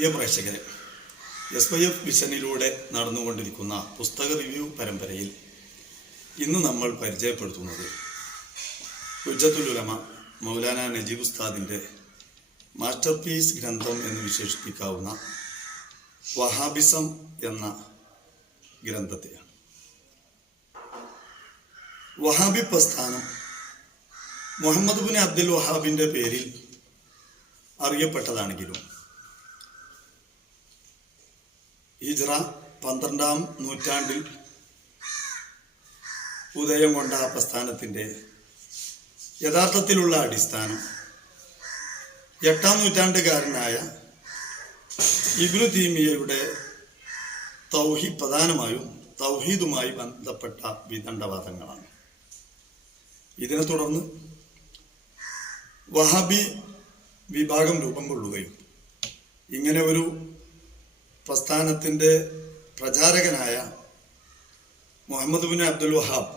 പ്രിയ പ്രേക്ഷകരെ S Y F വിഷനിലൂടെ നടന്നുകൊണ്ടിരിക്കുന്ന പുസ്തക റിവ്യൂ പരമ്പരയിൽ ഇന്ന് നമ്മൾ പരിചയപ്പെടുത്തുന്നത് ഹുജ്ജത്തുൽ ഉലമ മൗലാന നജീബ് ഉസ്താദിന്റെ മാസ്റ്റർ പീസ് ഗ്രന്ഥം എന്ന് വിശേഷിപ്പിക്കാവുന്ന വഹാബിസം എന്ന ഗ്രന്ഥത്തെയാണ്. വഹാബി പ്രസ്ഥാനം മുഹമ്മദ് ബിൻ അബ്ദുൽ വഹാബിന്റെ പേരിൽ അറിയപ്പെട്ടതാണെങ്കിലും ഹിജ്റ പന്ത്രണ്ടാം നൂറ്റാണ്ടിൽ ഉദയം കൊണ്ട പ്രസ്ഥാനത്തിന്റെ യഥാർത്ഥത്തിലുള്ള അടിസ്ഥാനം. എട്ടാം നൂറ്റാണ്ടുകാരനായ ഇബ്നു തീമിയയുടെ തൗഹി പ്രധാനമായും തൗഹീദുമായി ബന്ധപ്പെട്ട വിദണ്ഡവാദങ്ങളാണ്. ഇതിനെ തുടർന്ന് വഹാബി വിഭാഗം രൂപം കൊള്ളുകയും ഇങ്ങനെ ഒരു പ്രസ്ഥാനത്തിന്റെ പ്രചാരകനായ മുഹമ്മദ് ബിൻ അബ്ദുൽ വഹാബ്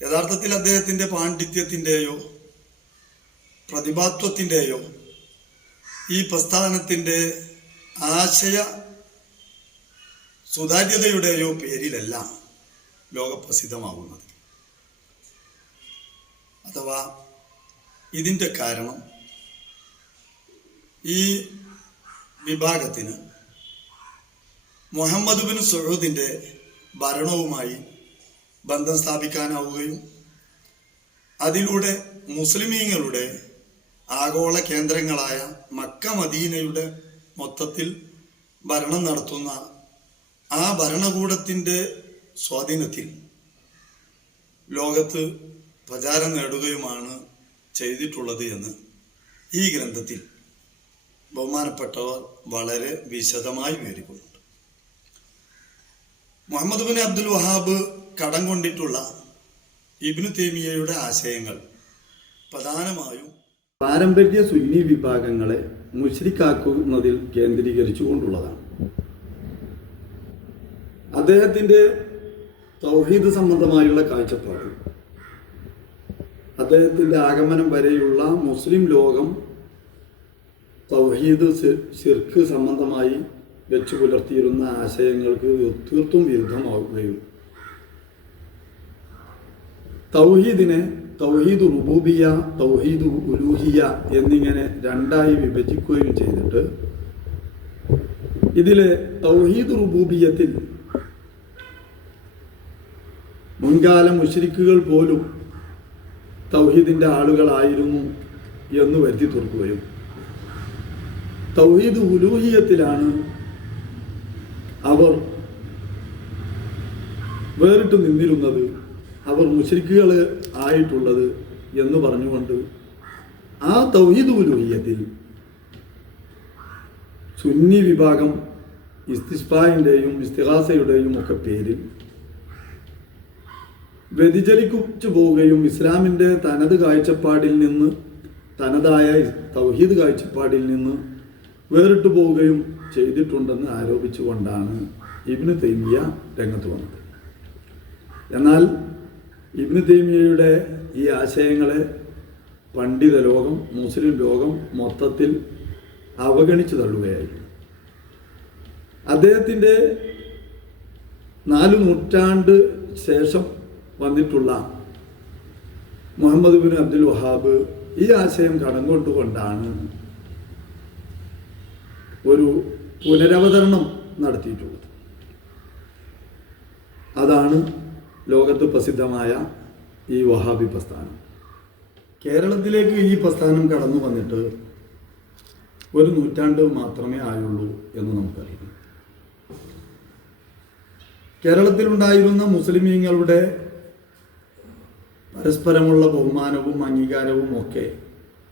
യഥാർത്ഥത്തിൽ അദ്ദേഹത്തിന്റെ പാണ്ഡിത്യത്തിന്റെയോ പ്രതിഭാത്വത്തിന്റെയോ ഈ പ്രസ്ഥാനത്തിന്റെ ആശയ സുതാര്യതയുടെയോ പേരിലല്ല ലോകപ്രസിദ്ധമാകുന്നത്. അഥവാ ഇതിന്റെ കാരണം ഈ വിഭാഗത്തിന് മുഹമ്മദ് ബിൻ സുഹൂദിന്റെ ഭരണവുമായി ബന്ധം സ്ഥാപിക്കാനാവുകയും അതിലൂടെ മുസ്ലിമീങ്ങളുടെ ആഗോള കേന്ദ്രങ്ങളായ മക്ക മദീനയുടെ മൊത്തത്തിൽ ഭരണം നടത്തുന്ന ആ ഭരണകൂടത്തിന്റെ സ്വാധീനത്തിൽ ലോകത്ത് പ്രചാരം നേടുകയുമാണ് ചെയ്തിട്ടുള്ളത് എന്ന് ഈ ഗ്രന്ഥത്തിൽ ബഹുമാനപ്പെട്ടവർ വളരെ വിശദമായി വിവരിക്കുന്നുണ്ട് മുഹമ്മദ് ബിൻ അബ്ദുൽ വഹാബ് കടം കൊണ്ടിട്ടുള്ള ഇബ്നു തേമിയയുടെ ആശയങ്ങൾ പ്രധാനമായും പാരമ്പര്യ സുന്നി വിഭാഗങ്ങളെ മുശ്രിക്കാക്കുന്നതിൽ കേന്ദ്രീകരിച്ചുകൊണ്ടുള്ളതാണ്. അദ്ദേഹത്തിന്റെ തൗഹീദ് സംബന്ധമായുള്ള കാഴ്ചപ്പാട്. അദ്ദേഹത്തിന്റെ ആഗമനം വരെയുള്ള മുസ്ലിം ലോകം തൗഹീദ് ശിർക്ക് സംബന്ധമായി വെച്ചു പുലർത്തിയിരുന്ന ആശയങ്ങൾക്ക് തീർത്തും വിരുദ്ധമാവുകയും തൗഹീദിനെ തൗഹീദ് റുബൂബിയ തൗഹീദ് ഉലൂഹിയ എന്നിങ്ങനെ രണ്ടായി വിഭജിക്കുകയും ചെയ്തിട്ട് ഇതിലെ തൗഹീദ് റുബൂബിയത്തിൽ മുൻകാല മുശ്രിക്കുകൾ പോലും തൗഹീദിന്റെ ആളുകളായിരുന്നു എന്ന് വരുത്തി തീർക്കുകയും. തൗഹീദ് ഉലൂഹിയത്തിലാണ് അവർ വേറിട്ട് നിന്നിരുന്നത് അവർ മുശ്രിക്കുകൾ ആയിട്ടുള്ളത് എന്ന് പറഞ്ഞുകൊണ്ട് ആ തൗഹീദ് ഉലൂഹിയത്തിൽ സുന്നി വിഭാഗം ഇസ്തിസ്ഫായിന്റെയും ഇസ്തിഹാസയുടെയും ഒക്കെ പേരിൽ വ്യതിചലിച്ചു പോവുകയും ഇസ്ലാമിന്റെ തനത് കാഴ്ചപ്പാടിൽ നിന്ന് തനതായ തൗഹീദ് കാഴ്ചപ്പാടിൽ നിന്ന് വേറിട്ടു പോവുകയും ചെയ്തിട്ടുണ്ടെന്ന് ആരോപിച്ചുകൊണ്ടാണ് ഇബിന് തൈമിയ രംഗത്ത് വന്നത്. എന്നാൽ ഇബിന് തൈമിയയുടെ ഈ ആശയങ്ങളെ പണ്ഡിത ലോകം മുസ്ലിം ലോകം മൊത്തത്തിൽ അവഗണിച്ചു തള്ളുകയായിരുന്നു. അദ്ദേഹത്തിന്റെ നാലു നൂറ്റാണ്ട് ശേഷം വന്നിട്ടുള്ള മുഹമ്മദ് ബിൻ അബ്ദുൽ വഹാബ് ഈ ആശയം കടം കൊണ്ടുകൊണ്ടാണ് ഒരു പുനരവതരണം നടത്തിയിട്ടുള്ളത്. അതാണ് ലോകത്ത് പ്രസിദ്ധമായ ഈ വഹാബി പ്രസ്ഥാനം. കേരളത്തിലേക്ക് ഈ പ്രസ്ഥാനം കടന്നു വന്നിട്ട് ഒരു നൂറ്റാണ്ട് മാത്രമേ ആയുള്ളൂ എന്ന് നമുക്കറിയാം. കേരളത്തിലുണ്ടായിരുന്ന മുസ്ലിമീങ്ങളുടെ പരസ്പരമുള്ള ബഹുമാനവും അംഗീകാരവും ഒക്കെ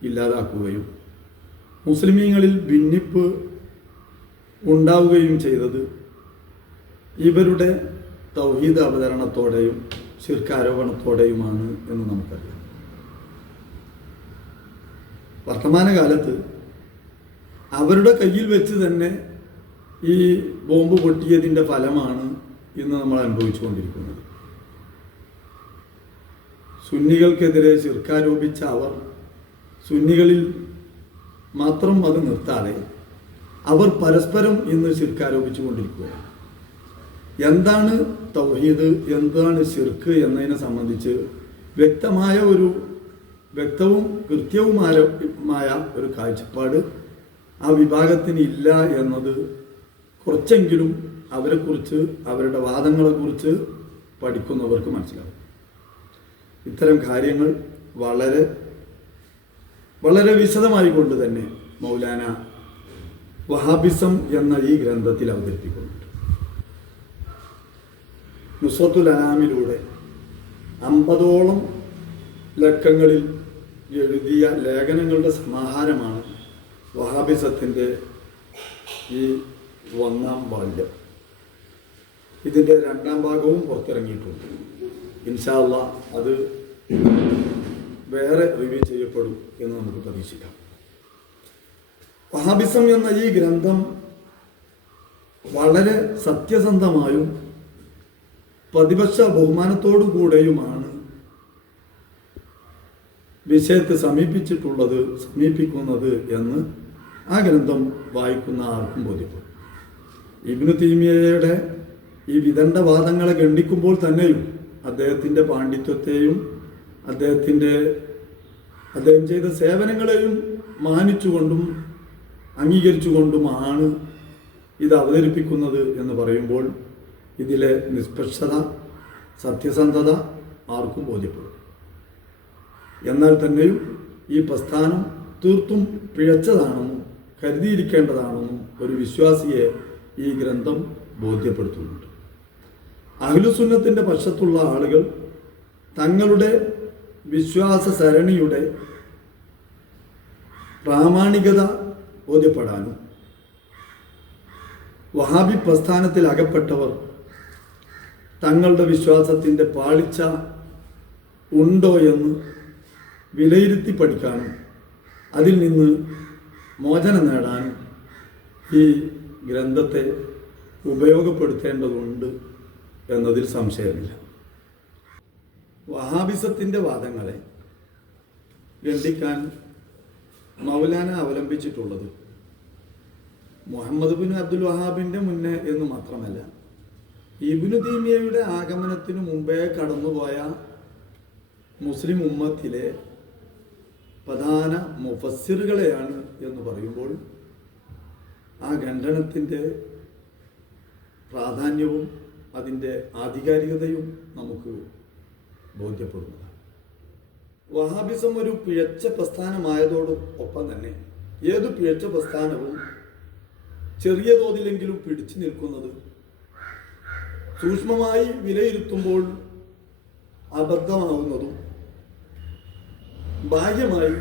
ഇല്ലാതാക്കുകയും മുസ്ലിമീങ്ങളിൽ ഭിന്നിപ്പ് ഉണ്ടാവുകയും ചെയ്തത്. ഇവരുടെ തൗഹീദ് അവതരണത്തോടെയും ശിർക്കാരോപണത്തോടെയുമാണ് എന്ന് നമുക്കറിയാം. വർത്തമാനകാലത്ത് അവരുടെ കയ്യിൽ വെച്ച് തന്നെ ഈ ബോംബ് പൊട്ടിയതിന്റെ ഫലമാണ് ഇന്ന് നമ്മൾ അനുഭവിച്ചുകൊണ്ടിരിക്കുന്നത്. സുന്നികൾക്കെതിരെ ശിർക്കാരോപിച്ച അവർ സുന്നികളിൽ മാത്രം അത് നിർത്താതെ അവർ പരസ്പരം ഇന്ന് ശിർക്കാരോപിച്ചു കൊണ്ടിരിക്കുകയാണ്. എന്താണ് തൗഹീദ് എന്താണ് ശിർക്ക് എന്നതിനെ സംബന്ധിച്ച് വ്യക്തമായ ഒരു വ്യക്തവും കൃത്യവുമായ ഒരു കാഴ്ചപ്പാട് ആ വിഭാഗത്തിന് ഇല്ല എന്നത് കുറച്ചെങ്കിലും അവരെക്കുറിച്ച് അവരുടെ വാദങ്ങളെക്കുറിച്ച് പഠിക്കുന്നവർക്ക് മനസ്സിലാവും. ഇത്തരം കാര്യങ്ങൾ വളരെ വളരെ വിശദമായി കൊണ്ട് തന്നെ മൗലാന വഹാബിസം എന്ന ഈ ഗ്രന്ഥത്തിൽ അവതരിപ്പിക്കുന്നുണ്ട് നുസത്തുൽ അനാമിലൂടെ അമ്പതോളം ലക്കങ്ങളിൽ എഴുതിയ ലേഖനങ്ങളുടെ സമാഹാരമാണ് വഹാബിസത്തിന്റെ ഈ ഒന്നാം ബാല്യം. ഇതിന്റെ രണ്ടാം ഭാഗവും പുറത്തിറങ്ങിയിട്ടുണ്ട്. ഇൻഷാല്ല അത് വേറെ റിവ്യൂ ചെയ്യപ്പെടും എന്ന് നമുക്ക് പ്രതീക്ഷിക്കാം. വഹാബിസം എന്ന ഈ ഗ്രന്ഥം വളരെ സത്യസന്ധമായും പ്രതിപക്ഷ ബഹുമാനത്തോടു കൂടെയുമാണ് വിഷയത്തെ സമീപിച്ചിട്ടുള്ളത് സമീപിക്കുന്നത് എന്ന് ആ ഗ്രന്ഥം വായിക്കുന്ന ആർക്കും ബോധ്യപ്പെടും. ഇബ്നു തീമിയയുടെ ഈ വിദണ്ഡവാദങ്ങളെ ഖണ്ഡിക്കുമ്പോൾ തന്നെയും അദ്ദേഹത്തിന്റെ പാണ്ഡിത്യത്തെയും അദ്ദേഹത്തിന്റെ അദ്ദേഹം ചെയ്ത സേവനങ്ങളെയും മാനിച്ചുകൊണ്ടും അംഗീകരിച്ചുകൊണ്ടുമാണ് ഇത് അവതരിപ്പിക്കുന്നത് എന്ന് പറയുമ്പോൾ ഇതിലെ നിഷ്പക്ഷത സത്യസന്ധത ആർക്കും ബോധ്യപ്പെടും. എന്നാൽ തന്നെയും ഈ പ്രസ്ഥാനം തീർത്തും പിഴച്ചതാണെന്നും കരുതിയിരിക്കേണ്ടതാണെന്നും ഒരു വിശ്വാസിയെ ഈ ഗ്രന്ഥം ബോധ്യപ്പെടുത്തുന്നുണ്ട്. അഖിലുസുന്നത്തിന്റെ പക്ഷത്തുള്ള ആളുകൾ തങ്ങളുടെ വിശ്വാസ സരണിയുടെ പ്രാമാണികത ബോധ്യപ്പെടാനും. വഹാബി പ്രസ്ഥാനത്തിൽ അകപ്പെട്ടവർ തങ്ങളുടെ വിശ്വാസത്തിന്റെ പാളിച്ച ഉണ്ടോ എന്ന് വിലയിരുത്തി പഠിക്കാനും അതിൽ നിന്ന് മോചനം നേടാനും ഈ ഗ്രന്ഥത്തെ ഉപയോഗപ്പെടുത്തേണ്ടതുണ്ട് എന്നതിൽ സംശയമില്ല. വഹാബിസത്തിന്റെ വാദങ്ങളെ ഖണ്ഡിക്കാൻ മൗലാന അവലംബിച്ചിട്ടുള്ളത് മുഹമ്മദ് ബിൻ അബ്ദുൽ വഹാബിന്റെ മുന്നേ എന്ന് മാത്രമല്ല. ഇബിനു ദീമിയയുടെ ആഗമനത്തിന് മുമ്പേ കടന്നുപോയ മുസ്ലിം ഉമ്മത്തിലെ പ്രധാന മുഫസ്സിറുകളെയാണ് എന്ന് പറയുമ്പോൾ ആ ഖണ്ഡനത്തിന്റെ പ്രാധാന്യവും അതിന്റെ ആധികാരികതയും നമുക്ക് ബോധ്യപ്പെടുന്നതാണ്. വഹാബിസം ഒരു പിഴച്ച പ്രസ്ഥാനമായതോടൊപ്പം തന്നെ ഏത് പിഴച്ച പ്രസ്ഥാനവും ചെറിയ തോതിലെങ്കിലും പിടിച്ചു നിൽക്കുന്നത്. സൂക്ഷ്മമായി വിലയിരുത്തുമ്പോൾ അബദ്ധമാകുന്നതും ബാഹ്യമായി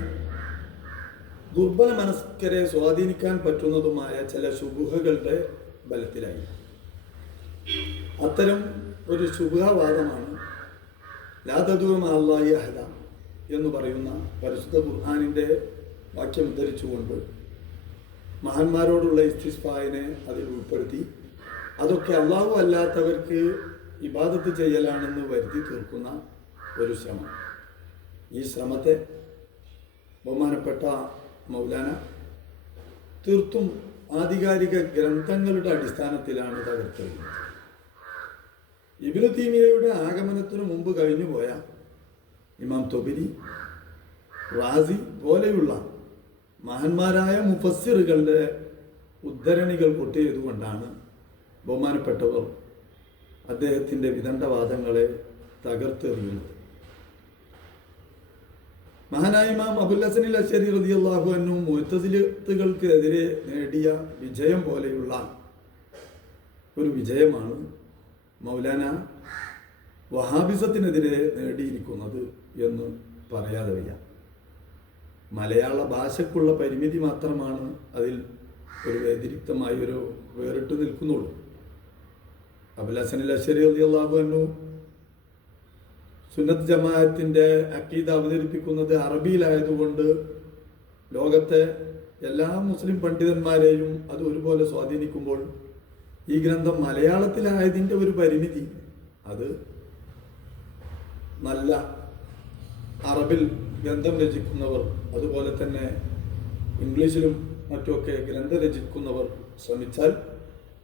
ദുർബല മനസ്കരെ സ്വാധീനിക്കാൻ പറ്റുന്നതുമായ ചില ശുഭുഹകളുടെ ബലത്തിലായി. അത്തരം ഒരു ശുഭവാദമാണ് ലാതതുവമായി അഹദ എന്ന് പറയുന്ന പരിശുദ്ധ ഖുർആാനിന്റെ വാക്യം ഉദ്ധരിച്ചുകൊണ്ട് മഹാന്മാരോടുള്ള ഇസ്തിസ്ഫായിനെ അതിൽ ഉൾപ്പെടുത്തി. അതൊക്കെ അള്ളാഹു അല്ലാത്തവർക്ക് ഇബാദത്ത് ചെയ്യലാണെന്ന് വരുത്തി തീർക്കുന്ന ഒരു ശ്രമം. ഈ ശ്രമത്തെ ബഹുമാനപ്പെട്ട മൗലാന തീർത്തും ആധികാരിക ഗ്രന്ഥങ്ങളുടെ അടിസ്ഥാനത്തിലാണ് തകർത്തെഴുതുന്നത് ഇബിനു തീമിയയുടെ ആഗമനത്തിനു മുമ്പ് കഴിഞ്ഞുപോയ ഇമാം തൊബിരി റാസി പോലെയുള്ള മഹാന്മാരായ മുഫസ്സിറുകളുടെ ഉദ്ധരണികൾ കൊട്ടിയതുകൊണ്ടാണ് ബഹുമാനപ്പെട്ടവർ അദ്ദേഹത്തിന്റെ വിദണ്ഡവാദങ്ങളെ തകർത്തെറിയുന്നത്. മഹാനായ ഇമാം അബുൽ ഹസനിൽ അഷരി റതിയല്ലാഹു അന്നു മുത്തസിലുകൾക്കെതിരെ നേടിയ വിജയം പോലെയുള്ള ഒരു വിജയമാണ് മൗലാന വഹാബിസത്തിനെതിരെ നേടിയിരിക്കുന്നത് എന്ന് പറയാതെ വയ്യ. മലയാള ഭാഷക്കുള്ള പരിമിതി മാത്രമാണ് അതിൽ ഒരു വ്യതിരിക്തമായി ഒരു വേറിട്ട് നിൽക്കുന്നുള്ളൂ. അബുലഹസനിൽ അശ്വരി റളിയല്ലാഹു അൻഹു സുന്നത്ത് ജമാഅത്തിന്റെ അക്കീദ അവതരിപ്പിക്കുന്നത് അറബിയിലായതുകൊണ്ട് ലോകത്തെ എല്ലാ മുസ്ലിം പണ്ഡിതന്മാരെയും അത് ഒരുപോലെ സ്വാധീനിക്കുമ്പോൾ ഈ ഗ്രന്ഥം മലയാളത്തിലായതിന്റെ ഒരു പരിമിതി. അത് നല്ല അറബിൽ ഗ്രന്ഥം രചിക്കുന്നവർ അതുപോലെ തന്നെ ഇംഗ്ലീഷിലും മറ്റുമൊക്കെ ഗ്രന്ഥം രചിക്കുന്നവർ ശ്രമിച്ചാൽ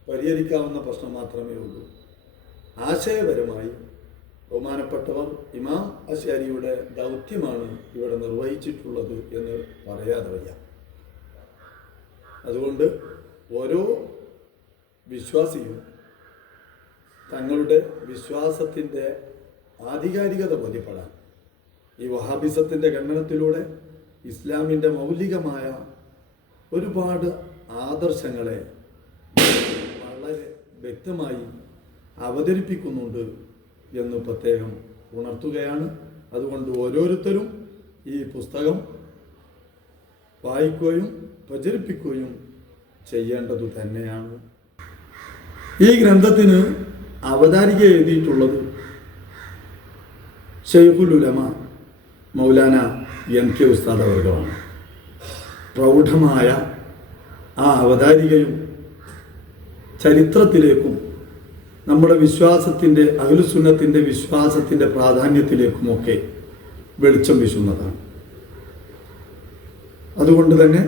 പരിഹരിക്കാവുന്ന പ്രശ്നം മാത്രമേ ഉള്ളൂ. ആശയപരമായി ബഹുമാനപ്പെട്ടവർ ഇമാം അശാരിയുടെ ദൗത്യമാണ് ഇവിടെ നിർവഹിച്ചിട്ടുള്ളത് എന്ന് പറയാതെ വയ്യ. അതുകൊണ്ട് ഓരോ വിശ്വാസിയും തങ്ങളുടെ വിശ്വാസത്തിന്റെ ആധികാരികത ബോധ്യപ്പെടാൻ ഈ വഹാബിസത്തിന്റെ ഖണ്ഡനത്തിലൂടെ ഇസ്ലാമിന്റെ മൗലികമായ ഒരുപാട് ആദർശങ്ങളെ വളരെ വ്യക്തമായി അവതരിപ്പിക്കുന്നുണ്ട് എന്ന് പ്രത്യേകം ഉണർത്തുകയാണ്. അതുകൊണ്ട് ഓരോരുത്തരും ഈ പുസ്തകം വായിക്കുകയും പ്രചരിപ്പിക്കുകയും ചെയ്യേണ്ടത് തന്നെയാണ്. ഈ ഗ്രന്ഥത്തിന് അവതാരിക എഴുതിയിട്ടുള്ളത് ഷെയ്ഖുൽ ഉലമ മൗലാന എം കെ ഉസ്താദ് അവർഗമാണ്. പ്രൗഢമായ ആ അവതാരികയും ചരിത്രത്തിലേക്കും നമ്മുടെ വിശ്വാസത്തിന്റെ അഖിലുസുന്നത്തിന്റെ വിശ്വാസത്തിന്റെ പ്രാധാന്യത്തിലേക്കുമൊക്കെ വെളിച്ചം വീശുന്നതാണ്. അതുകൊണ്ട് തന്നെ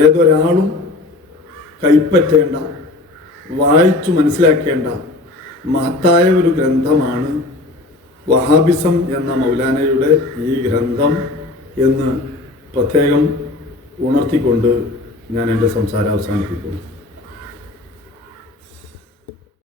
ഏതൊരാളും കൈപ്പറ്റേണ്ട വായിച്ചു മനസ്സിലാക്കേണ്ട മഹത്തായ ഒരു ഗ്രന്ഥമാണ് വഹാബിസം എന്ന മൗലാനയുടെ ഈ ഗ്രന്ഥം എന്ന് പ്രത്യേകം ഉണർത്തിക്കൊണ്ട് ഞാൻ എന്റെ സംസാരം അവസാനിപ്പിക്കുന്നു.